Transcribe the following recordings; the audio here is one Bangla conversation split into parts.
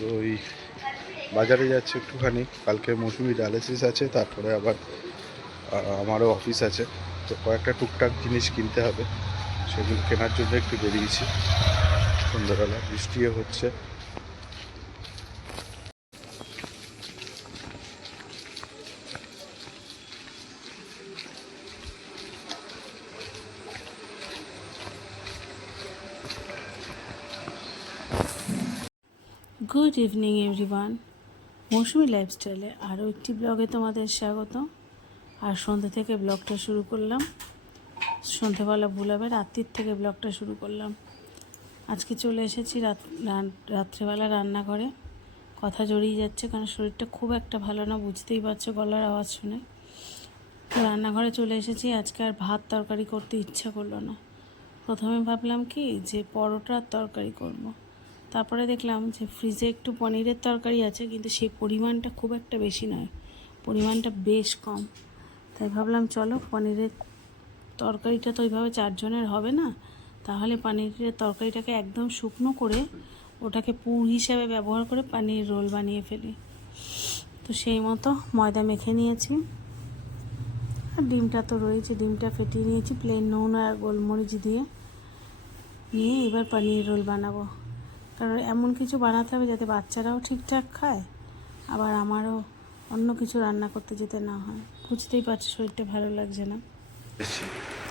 তো ওই বাজারে যাচ্ছে একটুখানি। কালকে মৌসুমি ডায়ালিসিস আছে, তারপরে আবার আমারও অফিস আছে। তো কয়েকটা টুকটাক জিনিস কিনতে হবে। সেগুলো কেনার জন্য একটু বেরিয়েছি। সন্ধ্যাবেলা বৃষ্টিও হচ্ছে। Good evening, everyone. মৌসুমি লাইফস্টাইলে আরও একটি ব্লগে তোমাদের স্বাগত। আর সন্ধ্যে থেকে ব্লগটা শুরু করলাম। সন্ধ্যেবেলা ভুলাবে রাত্রির থেকে ব্লগটা শুরু করলাম। আজকে চলে এসেছি রাত্রেবেলা রান্নাঘরে। কথা জড়িয়ে যাচ্ছে কারণ শরীরটা খুব একটা ভালো না, বুঝতেই পারছ গলার আওয়াজ শুনে। তো রান্নাঘরে চলে এসেছি, আজকে আর ভাত তরকারি করতে ইচ্ছা করল না। প্রথমে ভাবলাম কি যে পরোটার তরকারি করব। তারপরে দেখলাম যে ফ্রিজে একটু পনিরের তরকারি আছে, কিন্তু সেই পরিমাণটা খুব একটা বেশি নয়। পরিমাণটা বেশ কম। তাই ভাবলাম, চলো পনিরের তরকারিটা তো ওইভাবে চারজনের হবে না। তাহলে পনিরের তরকারিটাকে একদম শুকনো করে ওটাকে পুর হিসাবে ব্যবহার করে পানির রোল বানিয়ে ফেলি। তো সেই মতো ময়দা মেখে নিয়েছি। আর ডিমটা তো রয়েছে, ডিমটা ফেটিয়ে নিয়েছি প্লেন নুন আর গোলমরিচ দিয়ে। নিয়ে এবার পানির রোল বানাবো। কারণ এমন কিছু বানাতে হবে যাতে বাচ্চারাও ঠিকঠাক খায়, আবার আমারও অন্য কিছু রান্না করতে যেতে না হয়। বুঝতেই পারছি, শরীরটা ভালো লাগছে না।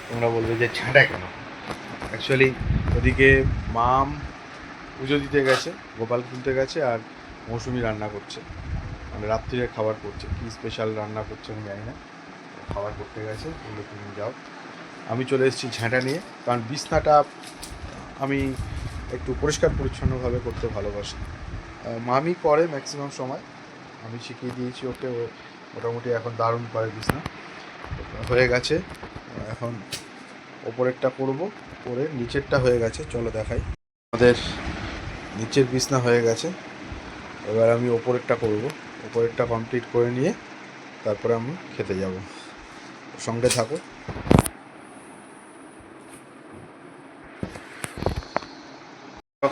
তোমরা বলবে যে ঝাঁটা কেন? অ্যাকচুয়ালি ওদিকে মাম পুজো দিতে গেছে, গোপাল তুলতে গেছে আর মৌসুমি রান্না করছে। মানে রাত্রিরে খাবার করছে। কী স্পেশাল রান্না করছে আমি জানি না। খাবার করতে গেছে, বলল তুমি যাও। আমি চলে এসেছি ঝাঁটা নিয়ে। কারণ বিছনাটা আমি একটু পরিষ্কার পরিচ্ছন্নভাবে করতে ভালোবাসি। মামি করে ম্যাক্সিমাম সময়। আমি শিখিয়ে দিয়েছি ওকে, ও মোটামুটি এখন দারুণ করে বিছনা। হয়ে গেছে। এখন ওপরেরটা করব, করে নিচেরটা হয়ে গেছে। চলো দেখাই। আমাদের নিচের বিছনা হয়ে গেছে। এবার আমি ওপরেরটা করব। ওপরেরটা কমপ্লিট করে নিয়ে তারপরে আমি খেতে যাব। সঙ্গে থাকো।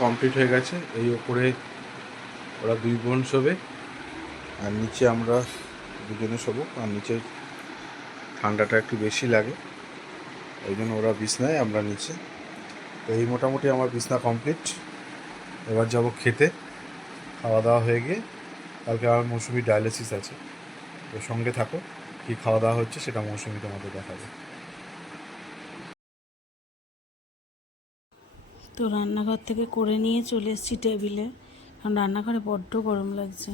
কমপ্লিট হয়ে গেছে। এই ওপরে ওরা দুই বোন শোবে, আর নিচে আমরা দুজনে শোবো, আর নিচে ঠান্ডাটা একটু বেশি লাগে। ওই জন্য ওরা বিছনায়, আমরা নিচে। তো এই মোটামুটি আমার বিছনা কমপ্লিট এবার যাব খেতে। খাওয়া দাওয়া হয়ে গিয়ে, কালকে আমার মৌসুমি ডায়ালিসিস আছে। তো সঙ্গে থাকো, কী খাওয়া দাওয়া হচ্ছে সেটা মৌসুমি তোমাদের দেখাবে। তো রান্নাঘর থেকে করে নিয়ে চলে এসেছি টেবিলে। কারণ রান্নাঘরে বড্ড গরম লাগছে।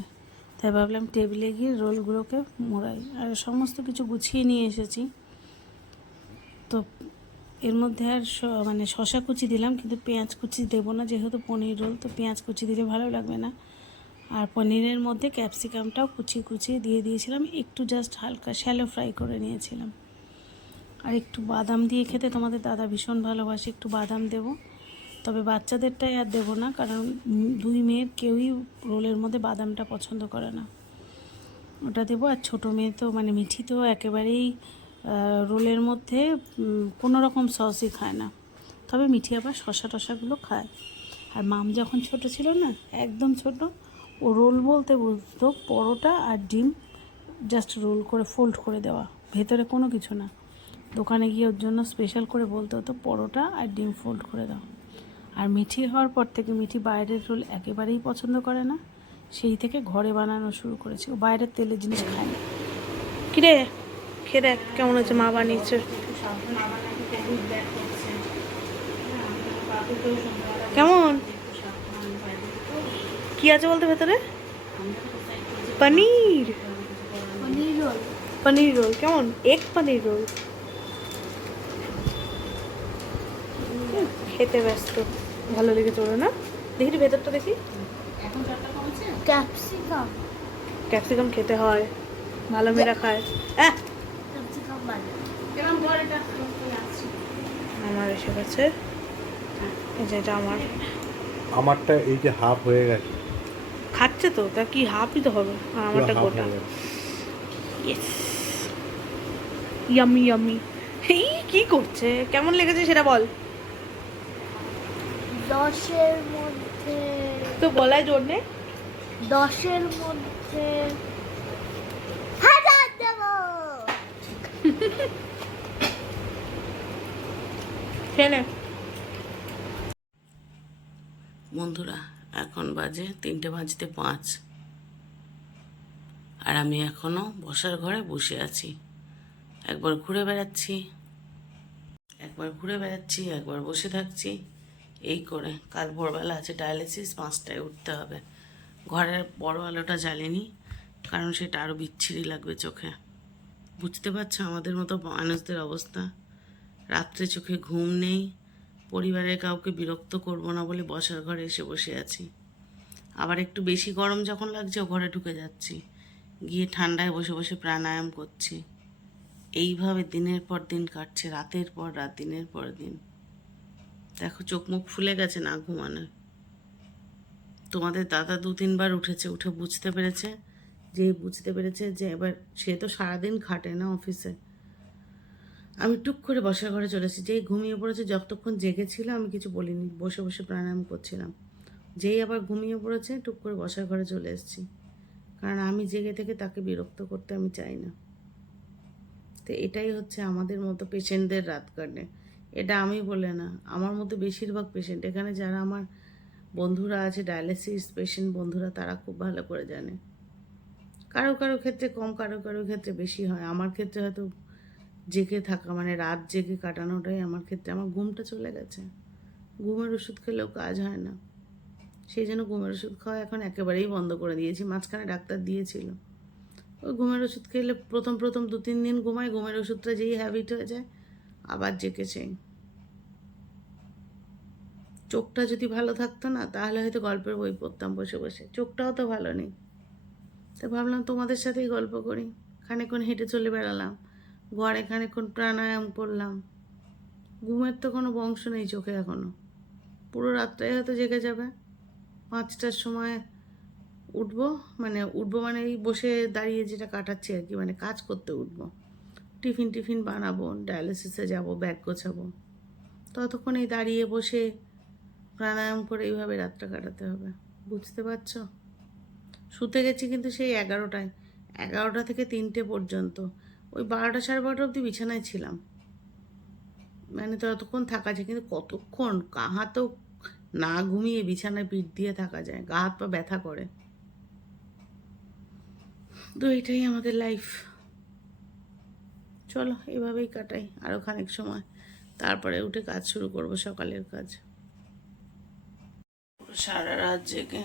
তাই ভাবলাম টেবিলে গিয়ে রোলগুলোকে মোড়াই। আর সমস্ত কিছু গুছিয়ে নিয়ে এসেছি। তো এর মধ্যে আর মানে শশা কুচি দিলাম, কিন্তু পেঁয়াজ কুচি দেবো না। যেহেতু পনির রোল, তো পেঁয়াজ কুচি দিলে ভালো লাগবে না। আর পনিরের মধ্যে ক্যাপসিকামটাও কুচি কুচিয়ে দিয়ে দিয়েছিলাম। একটু জাস্ট হালকা শ্যালো ফ্রাই করে নিয়েছিলাম। আর একটু বাদাম দিয়ে খেতে তোমাদের দাদা ভীষণ ভালোবাসে, একটু বাদাম দেবো। তবে বাচ্চাদেরটাই আর দেবো না, কারণ দুই মেয়ের কেউই রোলের মধ্যে বাদামটা পছন্দ করে না। ওটা দেবো, আর ছোটো মেয়ে তো মানে মিঠি তো একেবারেই রোলের মধ্যে কোনো রকম সসই খায় না। তবে মিঠি আবার শশা টশাগুলো খায়। আর মাম যখন ছোট ছিল না, একদম ছোট, ও রোল বলতে বুঝতো পরোটা আর ডিম জাস্ট রোল করে ফোল্ড করে দেওয়া, ভেতরে কোনো কিছু না। দোকানে গিয়ে ওর জন্য স্পেশাল করে বলতে হতো পরোটা আর ডিম ফোল্ড করে দাও আর মিঠি হওয়ার পর থেকে মিঠি বাইরের রোল একেবারেই পছন্দ করে না। সেই থেকে ঘরে বানানো শুরু করেছে। ও বাইরের তেলের জিনিস খায় না। কিরে? খেয়ে দেখ কেমন হচ্ছে মা বানিয়েছে। কেমন? কি আছে বলতে ভেতরে? পনির। পনির রোল। পনির রোল কেমন? এক পনির রোল। খেতে ব্যস্ত। ভালো লেগেছে ওরা না? দেখি ভেতরটা দেখি। ক্যাপসিকাম। ক্যাপসিকাম খেতে হয় ভালো মেয়েরা খায়। হ্যাঁ আমার এসে গেছে এই যে এটা আমার। আমারটা এই যে হাফ হয়ে গেছে। খাচ্ছে তো তা কি হাফই তো হবে? আর আমারটা গোটা। ইয়েস ইয়ামি ইয়ামি এই কি করছে? কেমন লেগেছে সেটা বল। দশের মধ্যে তো গলায় জোর দশের মধ্যে হাজার দেবো। ফেলে বন্ধুরা এখন বাজে তিনটে বাজতে পাঁচ। আর আমি এখনও বসার ঘরে বসে আছি। একবার ঘুরে বেড়াচ্ছি একবার ঘুরে বেড়াচ্ছি একবার বসে থাকছি। এই করে। কাল ভোরবেলা আছে ডায়ালিসিস পাঁচটায় উঠতে হবে। ঘরের বড় আলোটা জ্বালেনি, কারণ সেটা আরও বিচ্ছিরি লাগবে চোখে। বুঝতে পারছ আমাদের মতো মানুষদের অবস্থা? রাত্রে চোখে ঘুম নেই, পরিবারের কাউকে বিরক্ত করব না বলে বসার ঘরে এসে বসে আছি। আবার একটু বেশি গরম যখন লাগছে ঘরে ঢুকে যাচ্ছি। গিয়ে ঠান্ডায় বসে বসে প্রাণায়াম করছি। এইভাবে দিনের পর দিন কাটছে, রাতের পর রাত, দিনের পর দিন। দেখো, চোখ মুখ ফুলে গেছে না ঘুমানো তোমাদের দাদা দু তিনবার উঠেছে, উঠে বুঝতে পেরেছে, যে বুঝতে পেরেছে যে এবার সে তো সারাদিন খাটে না অফিসে। আমি টুক করে বসার ঘরে চলে এসেছি। যেই ঘুমিয়ে পড়েছে, যতক্ষণ জেগেছিল আমি কিছু বলিনি, বসে বসে প্রাণায়াম করছিলাম। যেই আবার ঘুমিয়ে পড়েছে, টুক করে বসার ঘরে চলে এসেছি। কারণ আমি জেগে থেকে তাকে বিরক্ত করতে আমি চাই না। তো এটাই হচ্ছে আমাদের মতো পেশেন্টদের রাত কাটে এটা আমি বলে না। আমার মতো বেশিরভাগ পেশেন্ট এখানে যারা আমার বন্ধুরা আছে ডায়ালিসিস পেশেন্ট বন্ধুরা, তারা খুব ভালো করে জানে। কারও কারও ক্ষেত্রে কম, কারও কারও ক্ষেত্রে বেশি হয়। আমার ক্ষেত্রে হয়তো জেগে থাকা মানে রাত জেগে কাটানোটাই আমার ক্ষেত্রে। আমার ঘুমটা চলে গেছে। ঘুমের ওষুধ খেলেও কাজ হয় না। সেই জন্য ঘুমের ওষুধ খাওয়া এখন একেবারেই বন্ধ করে দিয়েছি। মাঝখানে ডাক্তার দিয়েছিল। ওই ঘুমের ওষুধ খেলে প্রথম প্রথম দু তিন দিন ঘুমাই, ঘুমের ওষুধটা যেই হ্যাবিট হয়ে যায় আবার চাই চোখটা যদি ভালো থাকতো না, তাহলে হয়তো গল্পের বই পড়তাম বসে বসে। চোখটাও তো ভালো নেই। তো ভাবলাম তোমাদের সাথেই গল্প করি। খানিকক্ষণ হেঁটে চলে বেড়ালাম। ঘরে খানিকক্ষণ প্রাণায়াম করলাম। ঘুমের তো কোনো বংশ নেই চোখে এখনও পুরো রাতটাই হয়তো জেগে যাবে। পাঁচটার সময় উঠবো মানে উঠবো মানে এই বসে দাঁড়িয়ে যেটা কাটাচ্ছি আর কি মানে কাজ করতে উঠবো। টিফিন টিফিন বানাবো ডায়ালিসিসে যাব ব্যাগ গোছাবো। ততক্ষণ এই দাঁড়িয়ে বসে প্রাণায়াম করে এইভাবে রাতটা কাটাতে হবে। বুঝতে পারছ? শুতে গেছি কিন্তু সেই এগারোটায়, এগারোটা থেকে তিনটে পর্যন্ত। ওই বারোটা সাড়ে বারোটা অবধি বিছানায় ছিলাম। মানে ততক্ষণ থাকা যায়, কিন্তু কতক্ষণ? কাহা তো না ঘুমিয়ে বিছানায় পিঠ দিয়ে থাকা যায়, গা হাত পা ব্যথা করে। তো এটাই আমাদের লাইফ চলো, এভাবেই কাটাই আরও খানিক সময়। তারপরে উঠে কাজ শুরু করব সকালের কাজ। সারা রাত জেগে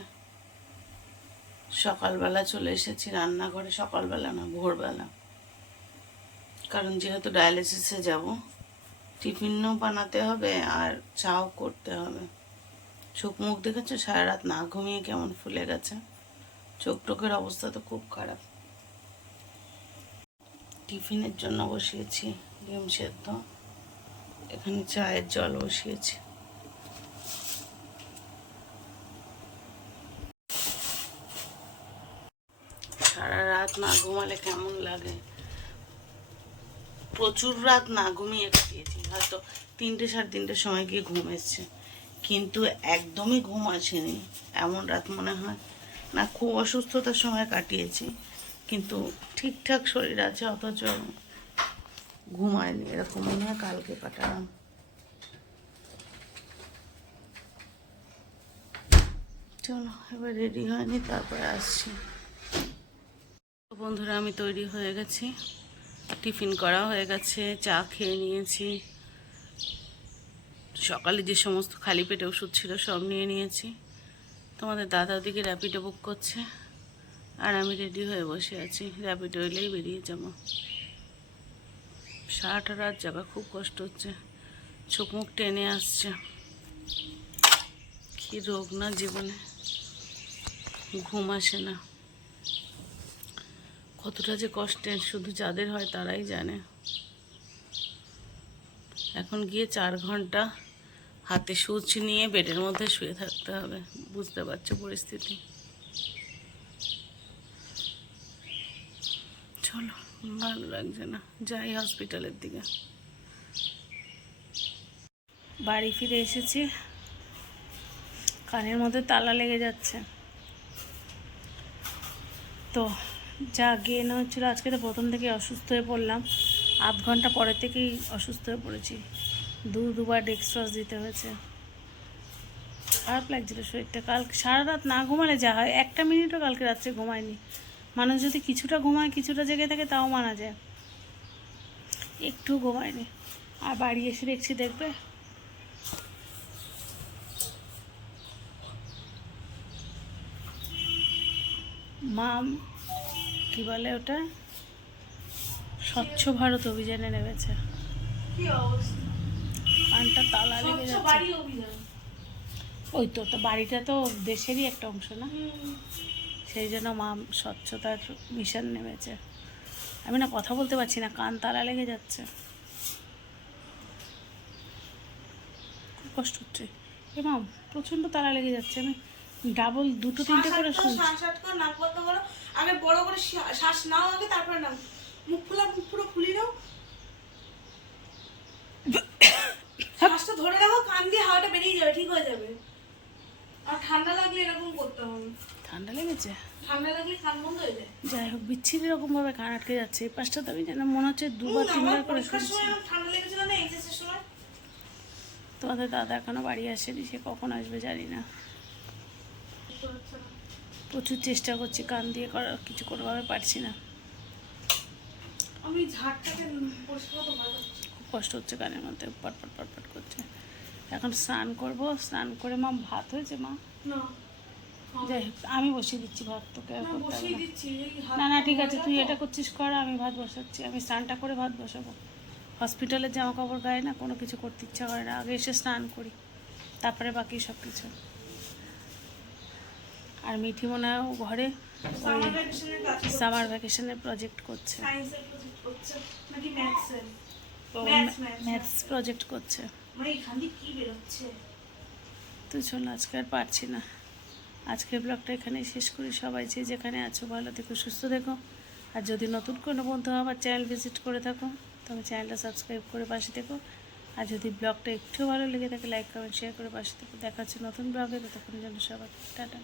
সকালবেলা চলে এসেছি রান্নাঘরে, সকালবেলা না, ভোরবেলা। কারণ যেহেতু ডায়ালিসিসে যাব, টিফিনও বানাতে হবে আর চাও করতে হবে। চোখ মুখ দেখেছ? সারা রাত না ঘুমিয়ে কেমন ফুলে গেছে? চোখ টোকের অবস্থা তো খুব খারাপ। টিফিনের জন্য বসিয়েছি, ডিম সেদ্ধ, এখানে চায়ের জল বসিয়েছি। সারা রাত না ঘুমালে কেমন লাগে? প্রচুর রাত না ঘুমিয়ে কাটিয়েছি, হয়তো তিনটে সাড়ে তিনটের সময় গিয়ে ঘুম এসছে, কিন্তু একদমই ঘুম আসেনি, এমন রাত মনে হয়। না, খুব অসুস্থতার সময় কাটিয়েছি কিন্তু ঠিকঠাক শরীর আছে, অথচ ঘুমায়নি এরকম মনে হয় কালকে কাটালাম চলো, এবার রেডি হয়নি, তারপরে আসছি। বন্ধুরা, আমি তৈরি হয়ে গেছি। টিফিন করা হয়ে গেছে, চা খেয়ে নিয়েছি। সকালে যে সমস্ত খালি পেটে ওষুধ ছিল সব নিয়ে নিয়েছি। তোমাদের দাদা ওদিকে র্যাপিডো বুক করছে। আর আমি রেডি হয়ে বসে আছি। র্যাপিড এলেই বেরিয়ে যাব। সারাটা রাত জায়গা খুব কষ্ট হচ্ছে। চোখ মুখ টেনে আসছে। কি রোগ না জীবনে। ঘুম আসে না। কতটা যে কষ্টের, শুধু যাদের হয় তারাই জানে। এখন গিয়ে চার ঘণ্টা হাতে সুচ নিয়ে বেডের মধ্যে শুয়ে থাকতে হবে। বুঝতে পারছ পরিস্থিতি? চলো, ভালো লাগছে না। যাই হসপিটালের দিকে। বাড়ি ফিরে এসেছি। কানের মধ্যে তালা লেগে যাচ্ছে। তো যা গেন হচ্ছিল, আজকে তো প্রথম থেকে অসুস্থ হয়ে পড়লাম। আধ ঘণ্টা পরে থেকেই অসুস্থ হয়ে পড়েছি। দু, দুবার ডেক্সট্রস দিতে হয়েছে। খারাপ লাগছিল শরীরটা। কাল সারা রাত না ঘুমালে যা হয়, একটা মিনিটও কালকে রাত্রে ঘুমায়নি। মানুষ যদি কিছুটা ঘুমায় কিছুটা জেগে থাকে তাও মানা যায়। একটু ঘুমায়নি। আর বাড়ি এসে দেখছি দেখবে? মাম কি বলে ওটা? স্বচ্ছ ভারত অভিযানে নেমেছে। কানটা তালা লেগে যাচ্ছে। ওই তো তো বাড়িটা তো দেশেরই একটা অংশ না? সেই জন্য মা স্বচ্ছতার মিশন নেমেছে। আমি না কথা বলতে পারছি না কান তালা লেগে যাচ্ছে। খুব কষ্ট হচ্ছে। এ মাম প্রচণ্ড তালা লেগে যাচ্ছে। আমি ডাবল দুটো তিনটে করে শুনছি। শ্বাস আটকাও নাক বন্ধ করো। আগে বড় করে শ্বাস নাও আগে তারপরে নাও। মুখ খোলা মুখ পুরো খুলি নাও। শ্বাসটা ধরে রাখো কান দিয়ে হাওয়াটা বেরিয়ে যাবে ঠিক হয়ে যাবে। আর ঠান্ডা লাগলে এরকম করতে হবে। ঠান্ডা লেগেছে? ঠান্ডা লাগলে কান বন্ধ হয়ে যায়। যাই হোক বিচ্ছিরি রকমভাবে কান আটকে যাচ্ছে। এই পাশটা তো আমি যেন মনে হচ্ছে দুবার তিনবার করে শুনছি। ঠান্ডা লেগেছিল না এইচএসের সময়? তোমাদের দাদা এখনও বাড়ি আসেনি সে কখন আসবে জানি না। প্রচুর চেষ্টা করছি কান দিয়ে করার কিছু কোনোভাবে পারছি না। আমি ঝাড়টাকে খুব কষ্ট হচ্ছে কানের মধ্যে পটপট পটপট করছে। এখন স্নান করব স্নান করে মা ভাত হয়েছে মা? না। যাই হোক আমি বসিয়ে দিচ্ছি ভাত তোকে না না। ঠিক আছে তুই এটা করছিস কর আমি ভাত বসাচ্ছি আমি স্নানটা করে ভাত বসাবো। হসপিটালের জামা কাপড় গায়ে না কোনো কিছু করতে ইচ্ছা করে না আগে এসে স্নান করি তারপরে বাকি সব কিছু আর মিঠি মনে হয় ঘরে সামার ভ্যাকেশনের সামার ভ্যাকেশনের প্রজেক্ট করছে। ম্যাথস প্রজেক্ট করছে মানে এখান দিয়ে কি বেরোচ্ছে? তো চলো আজকে আর পারছি না। আজকের ব্লগটা এখানেই শেষ করি। সবাই যে যেখানে আছো ভালো থেকো, সুস্থ থেকো। আর যদি নতুন কোনো বন্ধু আমার চ্যানেল ভিজিট করে থাকো, তবে চ্যানেলটা সাবস্ক্রাইব করে পাশে থেকো। আর যদি ব্লগটা একটু ভালো লেগে থাকে, লাইক, কমেন্ট শেয়ার করে পাশে থেকো। দেখা হচ্ছে নতুন ব্লগে, ততক্ষণের জন্য সবাই, টাটা।